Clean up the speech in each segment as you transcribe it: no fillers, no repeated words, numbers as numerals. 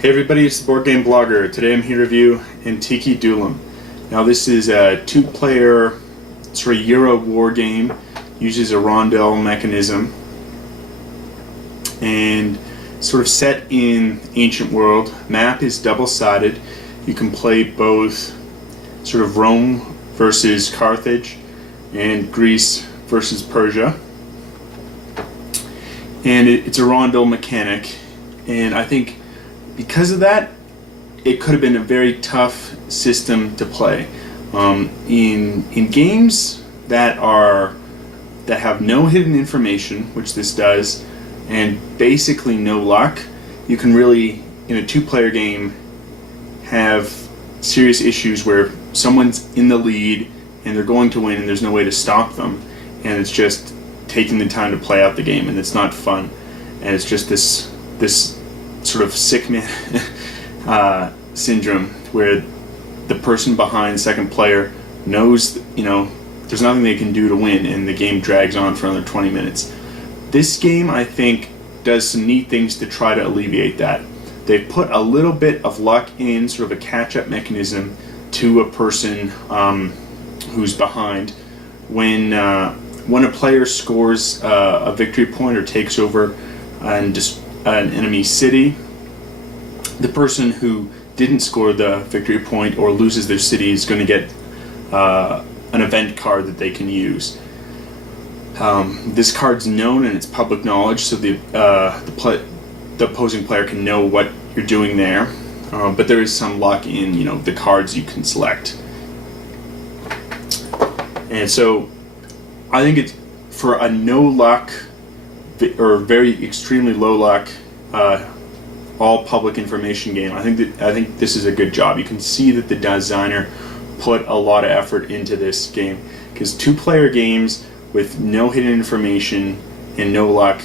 Hey everybody, it's the Board Game Blogger. Today I'm here to review Antike Duellum. Now this is a two-player sort of Euro war game, uses a rondel mechanism, and sort of set in ancient world. Map is double-sided. You can play both sort of Rome versus Carthage and Greece versus Persia. And it's a rondel mechanic, and I think because of that, it could have been a very tough system to play. In games that have no hidden information, which this does, and basically no luck, you can really, in a two-player game, have serious issues where someone's in the lead and they're going to win and there's no way to stop them, and it's just taking the time to play out the game, and it's not fun, and it's just this sort of sick man syndrome where the person behind second player knows, there's nothing they can do to win, and the game drags on for another 20 minutes. This game, I think, does some neat things to try to alleviate that. They've put a little bit of luck in, sort of a catch-up mechanism to a person who's behind. When a player scores a victory point or takes over an enemy city, the person who didn't score the victory point or loses their city is going to get an event card that they can use. This card's known and it's public knowledge, so the opposing player can know what you're doing there, but there is some luck in the cards you can select. And so I think it's for a no luck or very extremely low luck all public information game. I think this is a good job. You can see that the designer put a lot of effort into this game, because two-player games with no hidden information and no luck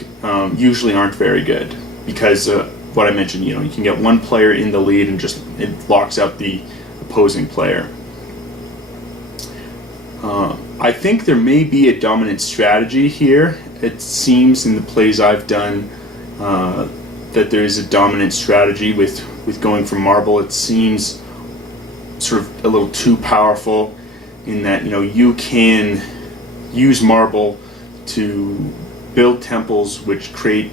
usually aren't very good, because what I mentioned, you can get one player in the lead and just it locks out the opposing player. I think there may be a dominant strategy here. It seems in the plays I've done that there is a dominant strategy with going for marble. It seems sort of a little too powerful in that you can use marble to build temples which create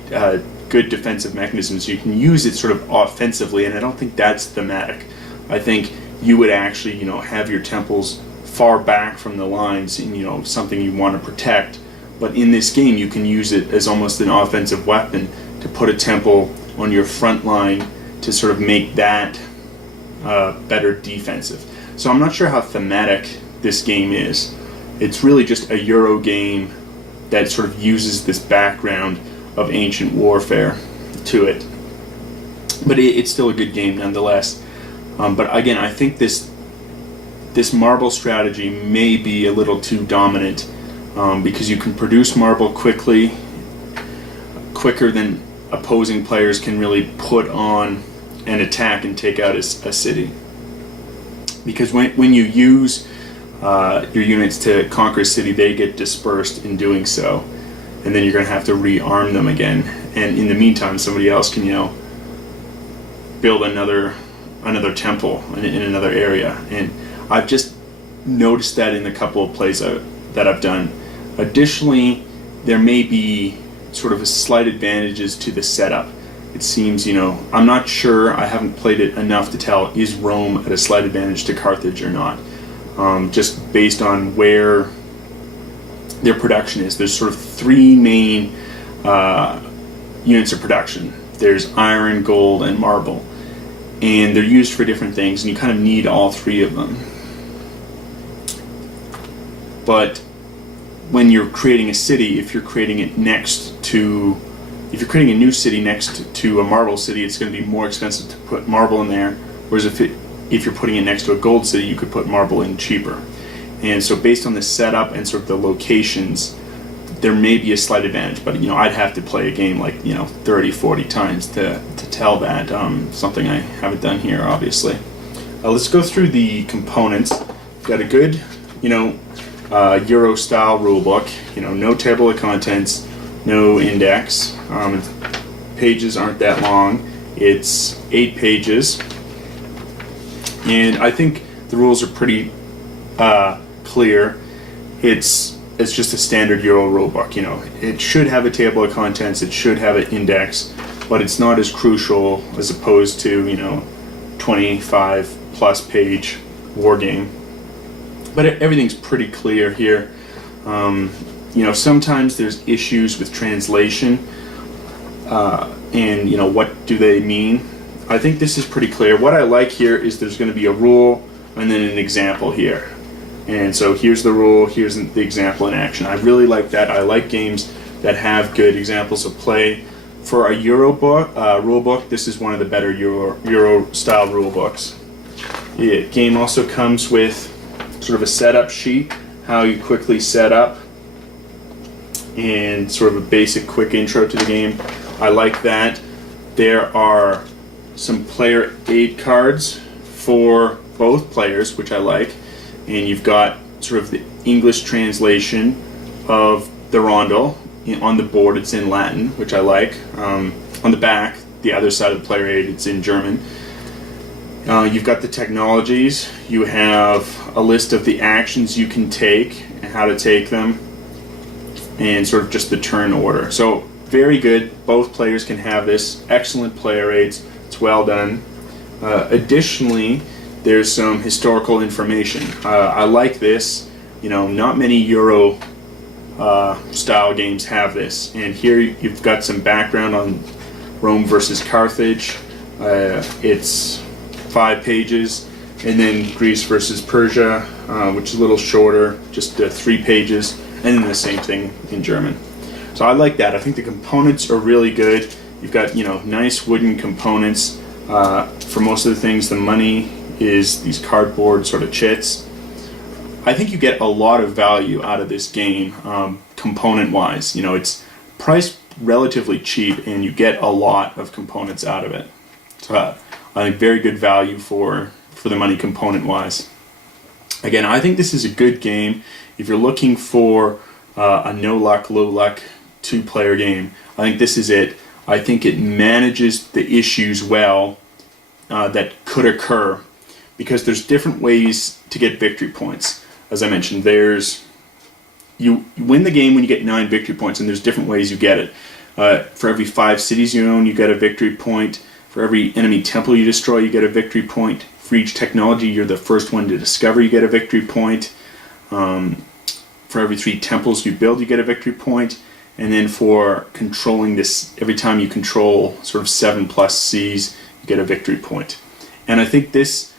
good defensive mechanisms. You can use it sort of offensively, and I don't think that's thematic. I think you would actually have your temples far back from the lines, and something you want to protect. But in this game, you can use it as almost an offensive weapon to put a temple on your front line to sort of make that better defensive. So I'm not sure how thematic this game is. It's really just a Euro game that sort of uses this background of ancient warfare to it. But it's still a good game nonetheless. But again, I think this marble strategy may be a little too dominant, because you can produce marble quicker than opposing players can really put on an attack and take out a city. Because when you use your units to conquer a city, they get dispersed in doing so, and then you're going to have to rearm them again. And in the meantime, somebody else can build another temple in another area. And I've just noticed that in a couple of plays that I've done. Additionally, there may be sort of a slight advantages to the setup. It seems, I'm not sure, I haven't played it enough to tell, is Rome at a slight advantage to Carthage or not? Just based on where their production is. There's sort of three main units of production. There's iron, gold, and marble. And they're used for different things, and you kind of need all three of them. But when you're creating a city, if you're creating a new city next to a marble city, it's going to be more expensive to put marble in there. Whereas if you're putting it next to a gold city, you could put marble in cheaper. And so based on the setup and sort of the locations, there may be a slight advantage. But I'd have to play a game like 30, 40 times to tell that. Something I haven't done here, obviously. Let's go through the components. We've got a good Euro-style rulebook. No table of contents, no index. Pages aren't that long. It's 8 pages, and I think the rules are pretty clear. It's just a standard Euro rulebook. You know, it should have a table of contents, it should have an index, but it's not as crucial as opposed to, you know, 25 plus page war game. But everything's pretty clear here. You know, sometimes there's issues with translation, and you know, what do they mean? I think this is pretty clear. What I like here is there's going to be a rule and then an example here. And so here's the rule, here's the example in action. I really like that. I like games that have good examples of play. For a Euro book, rule book, this is one of the better Euro style rule books. The game also comes with sort of a setup sheet, how you quickly set up, and sort of a basic quick intro to the game. I like that. There are some player aid cards for both players, which I like, and you've got sort of the English translation of the rondel. On the board it's in Latin, which I like. On the back, the other side of the player aid, it's in German. You've got the technologies. You have a list of the actions you can take and how to take them, and sort of just the turn order. So very good. Both players can have this. Excellent player aids. It's well done. Additionally, there's some historical information. I like this. You know, not many Euro style games have this. And here you've got some background on Rome versus Carthage. It's 5 pages. And then Greece versus Persia, which is a little shorter, just 3 pages. And then the same thing in German. So I like that. I think the components are really good. You've got, you know, nice wooden components. For most of the things, the money is these cardboard sort of chits. I think you get a lot of value out of this game, component-wise. You know, it's priced relatively cheap, and you get a lot of components out of it. So I think very good value for the money component-wise. Again, I think this is a good game if you're looking for a no-luck, low-luck 2-player game. I think this is it. I think it manages the issues well that could occur, because there's different ways to get victory points. As I mentioned, you win the game when you get 9 victory points, and there's different ways you get it. For every 5 cities you own, you get a victory point. For every enemy temple you destroy, you get a victory point. For each technology you're the first one to discover, you get a victory point. For every 3 temples you build, you get a victory point. And then for controlling this, every time you control sort of 7 plus seas, you get a victory point. And I think this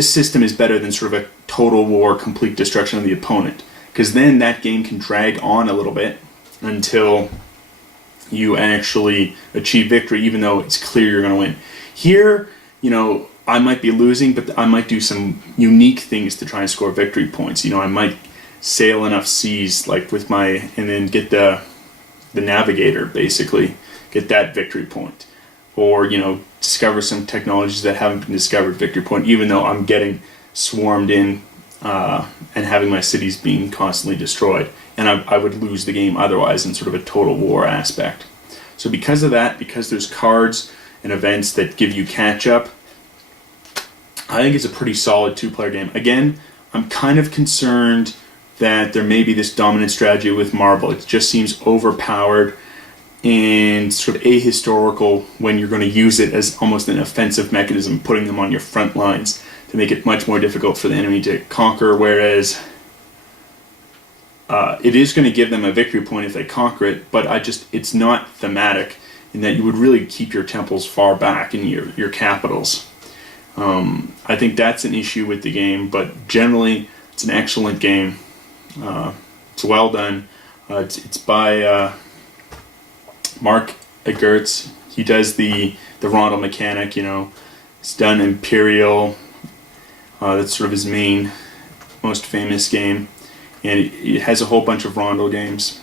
system is better than sort of a total war, complete destruction of the opponent, because then that game can drag on a little bit until you actually achieve victory, even though it's clear you're going to win. Here, you know, I might be losing, but I might do some unique things to try and score victory points. You know, I might sail enough seas, like with my, and then get the navigator, basically, get that victory point. Or, you know, discover some technologies that haven't been discovered, victory point, even though I'm getting swarmed in and having my cities being constantly destroyed. And I would lose the game otherwise in sort of a total war aspect. So because of that, because there's cards and events that give you catch-up, I think it's a pretty solid 2-player game. Again, I'm kind of concerned that there may be this dominant strategy with marble. It just seems overpowered and sort of ahistorical when you're going to use it as almost an offensive mechanism, putting them on your front lines to make it much more difficult for the enemy to conquer, whereas it is going to give them a victory point if they conquer it, but it's not thematic in that you would really keep your temples far back in your capitals. I think that's an issue with the game, but generally it's an excellent game. It's well done. It's by Mark Gerdts. He does the rondel mechanic, you know. It's done Imperial. That's sort of his most famous game. And it has a whole bunch of rondel games.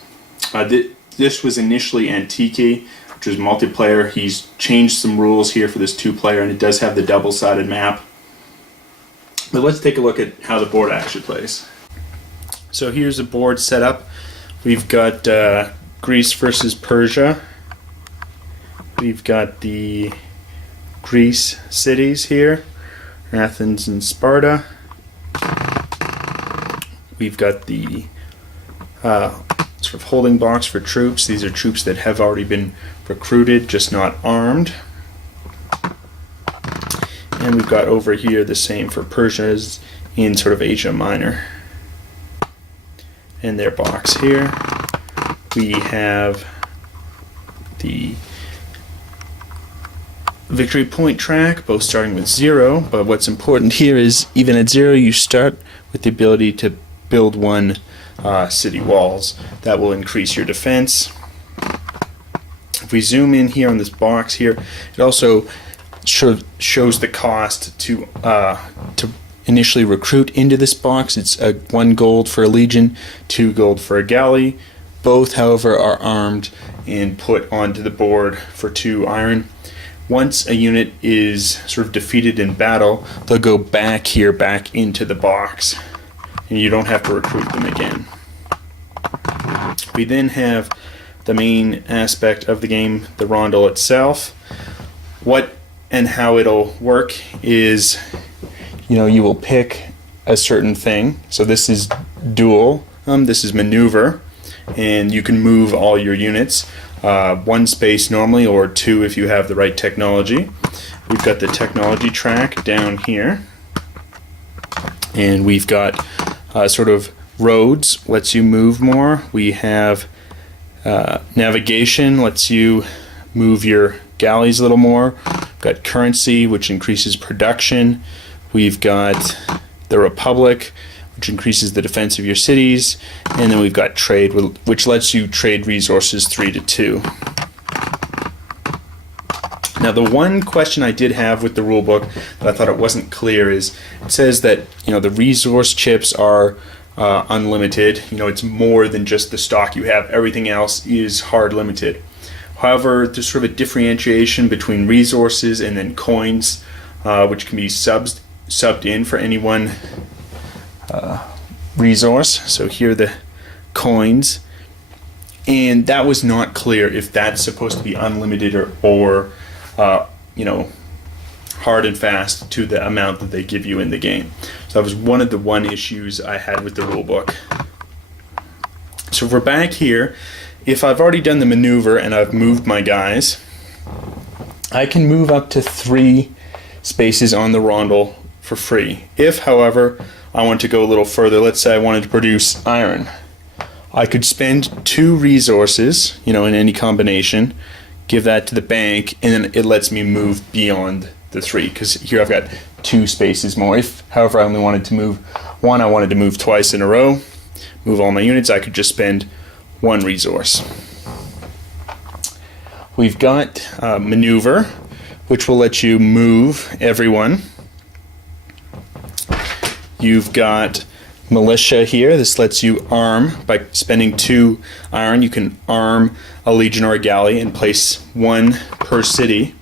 This was initially Antike, which was multiplayer. He's changed some rules here for this 2-player, and it does have the double-sided map. But let's take a look at how the board actually plays. So here's a board setup. We've got Greece versus Persia. we've got the Greece cities here, Athens and Sparta. We've got the sort of holding blocks for troops. These are troops that have already been recruited, just not armed. And we've got over here the same for Persia's in sort of Asia Minor. And their box here. We have the victory point track, both starting with 0, but what's important here is even at 0 you start with the ability to build 1 city walls. That will increase your defense. If we zoom in here on this box here, it also shows the cost to initially recruit into this box. It's 1 gold for a legion, 2 gold for a galley. Both, however, are armed and put onto the board for 2 iron. Once a unit is sort of defeated in battle, they'll go back here, back into the box, and you don't have to recruit them again. We then have the main aspect of the game, the rondel itself. What and how it'll work is, you will pick a certain thing. So this is duel, this is maneuver, and you can move all your units. 1 space normally, or 2 if you have the right technology. We've got the technology track down here, and we've got sort of roads, lets you move more. We have navigation, lets you move your galleys a little more. We've got currency, which increases production. We've got the Republic, which increases the defense of your cities, and then we've got trade, which lets you trade resources 3 to 2. Now, the one question I did have with the rulebook that I thought it wasn't clear is, it says that the resource chips are unlimited. It's more than just the stock you have. Everything else is hard limited. However, there's sort of a differentiation between resources and then coins, which can be subbed in for any one resource. So here are the coins, and that was not clear if that's supposed to be unlimited or hard and fast to the amount that they give you in the game. So that was one of the issues I had with the rulebook. So if we're back here, if I've already done the maneuver and I've moved my guys, I can move up to 3 spaces on the rondel for free. If, however, I want to go a little further, let's say I wanted to produce iron, I could spend 2 resources, in any combination, give that to the bank, and then it lets me move beyond the 3, because here I've got 2 spaces more. If, however, I only wanted to move 1, I wanted to move twice in a row, move all my units, I could just spend 1 resource. We've got maneuver, which will let you move everyone. You've got militia here. This lets you arm. By spending 2 iron, you can arm a legion or a galley and place 1 per city.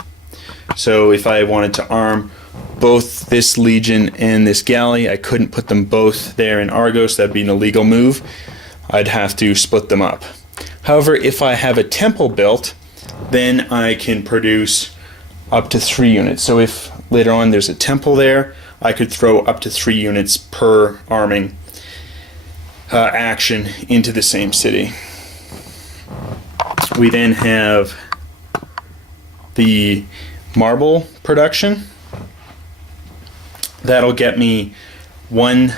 So if I wanted to arm both this legion and this galley, I couldn't put them both there in Argos. That'd be an illegal move. I'd have to split them up. However, if I have a temple built, then I can produce up to 3 units. So if later on there's a temple there, I could throw up to 3 units per arming action into the same city. We then have the marble production. That'll get me 1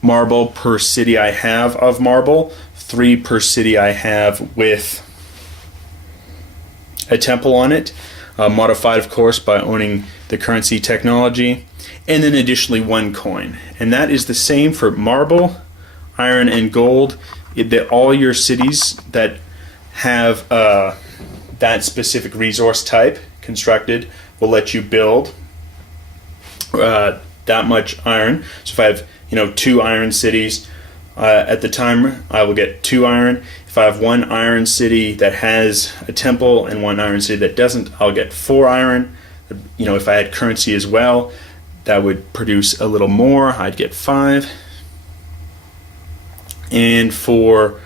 marble per city I have of marble, 3 per city I have with a temple on it, modified of course by owning the currency technology, and then additionally 1 coin. And that is the same for marble, iron, and gold. All your cities that have that specific resource type constructed will let you build that much iron. So if I have 2 iron cities at the time, I will get 2 iron. If I have 1 iron city that has a temple and 1 iron city that doesn't, I'll get 4 iron. If I had currency as well, that would produce a little more. I'd get 5. And for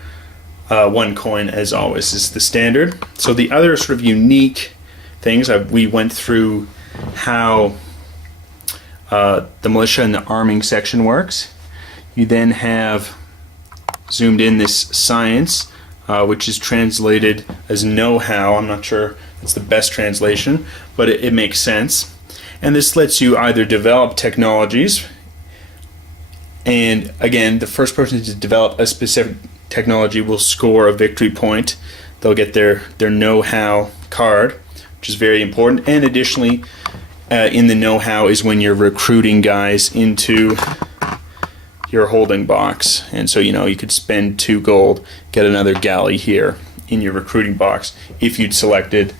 1 coin, as always, is the standard. So the other sort of unique things. We went through how the militia and the arming section works. You then have zoomed in this science, which is translated as know-how. I'm not sure it's the best translation, but it makes sense. And this lets you either develop technologies, and again, the first person to develop a specific technology will score a victory point. They'll get their know-how card, which is very important. And additionally, in the know-how is when you're recruiting guys into your holding box. And so, you could spend 2 gold, get another galley here in your recruiting box if you'd selected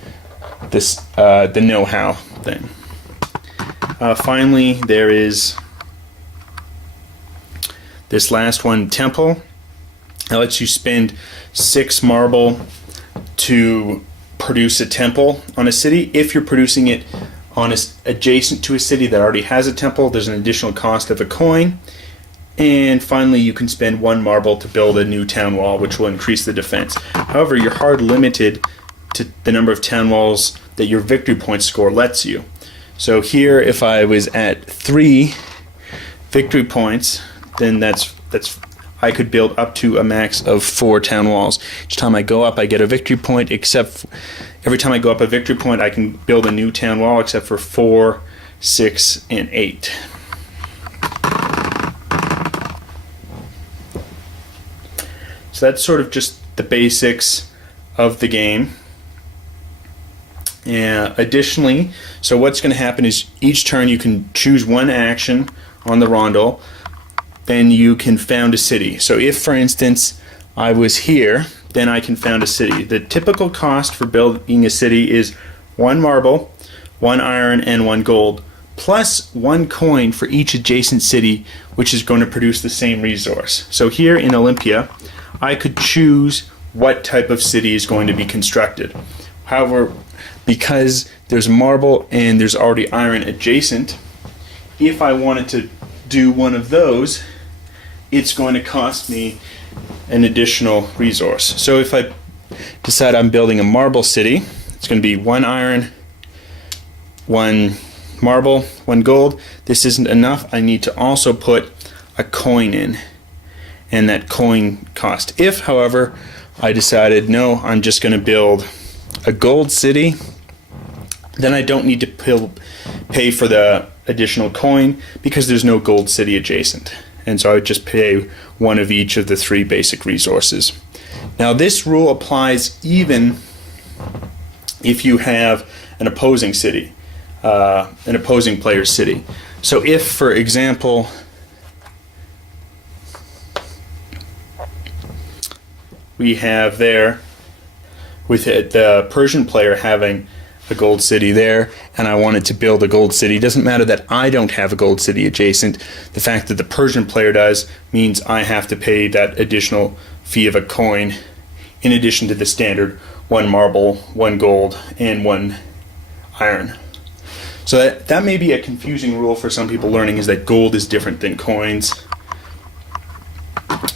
this the know-how thing. Finally, there is this last one, temple. It lets you spend 6 marble to produce a temple on a city. If you're producing it on adjacent to a city that already has a temple, there's an additional cost of a coin. And finally, you can spend 1 marble to build a new town wall, which will increase the defense. However, you're hard limited to the number of town walls that your victory point score lets you. So here, if I was at 3 victory points, then I could build up to a max of 4 town walls. Each time I go up, I get a victory point, except every time I go up a victory point, I can build a new town wall, except for 4, 6, and 8. So that's sort of just the basics of the game. And additionally, so what's going to happen is each turn you can choose 1 action on the rondo, then you can found a city. So if, for instance, I was here, then I can found a city. The typical cost for building a city is 1 marble, 1 iron, and 1 gold, plus 1 coin for each adjacent city, which is going to produce the same resource. So here in Olympia, I could choose what type of city is going to be constructed. However, because there's marble and there's already iron adjacent, if I wanted to do one of those, it's going to cost me an additional resource. So if I decide I'm building a marble city, it's going to be 1 iron, 1 marble, 1 gold. This isn't enough. I need to also put a coin in, and that coin cost. If, however, I decided, no, I'm just going to build a gold city, then I don't need to pay for the additional coin because there's no gold city adjacent. And so I would just pay 1 of each of the 3 basic resources. Now this rule applies even if you have an opposing city, an opposing player's city. So if, for example, we have there, with the Persian player having a gold city there, and I wanted to build a gold city. It doesn't matter that I don't have a gold city adjacent. The fact that the Persian player does means I have to pay that additional fee of a coin in addition to the standard 1 marble, 1 gold, and 1 iron. So that may be a confusing rule for some people learning, is that gold is different than coins.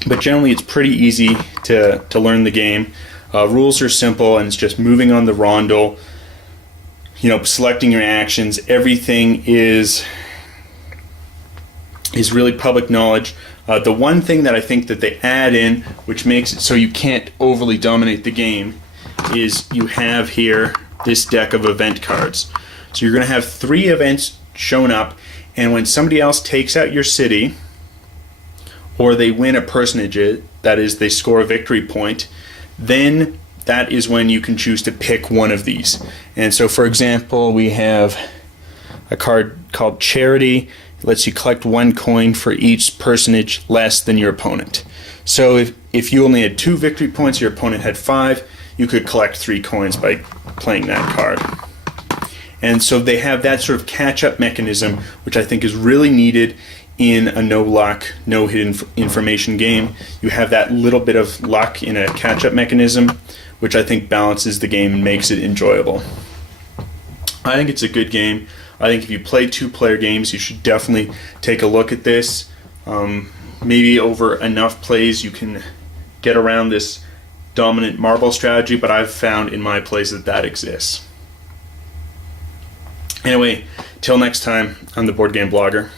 But generally it's pretty easy to learn the game. Rules are simple, and it's just moving on the rondo, selecting your actions. Everything is really public knowledge. The one thing that I think that they add in, which makes it so you can't overly dominate the game, is you have here this deck of event cards. So you're going to have 3 events shown up, and when somebody else takes out your city, or they win a personage, that is, they score a victory point, then that is when you can choose to pick one of these. And so, for example, we have a card called Charity. It lets you collect 1 coin for each personage less than your opponent. So if you only had 2 victory points, your opponent had 5, you could collect 3 coins by playing that card. And so they have that sort of catch-up mechanism, which I think is really needed in a no-luck, no-hidden information game. You have that little bit of luck in a catch-up mechanism, which I think balances the game and makes it enjoyable. I think it's a good game. I think if you play 2-player games, you should definitely take a look at this. Maybe over enough plays you can get around this dominant marble strategy, but I've found in my plays that exists. Anyway, till next time, I'm the Board Game Blogger.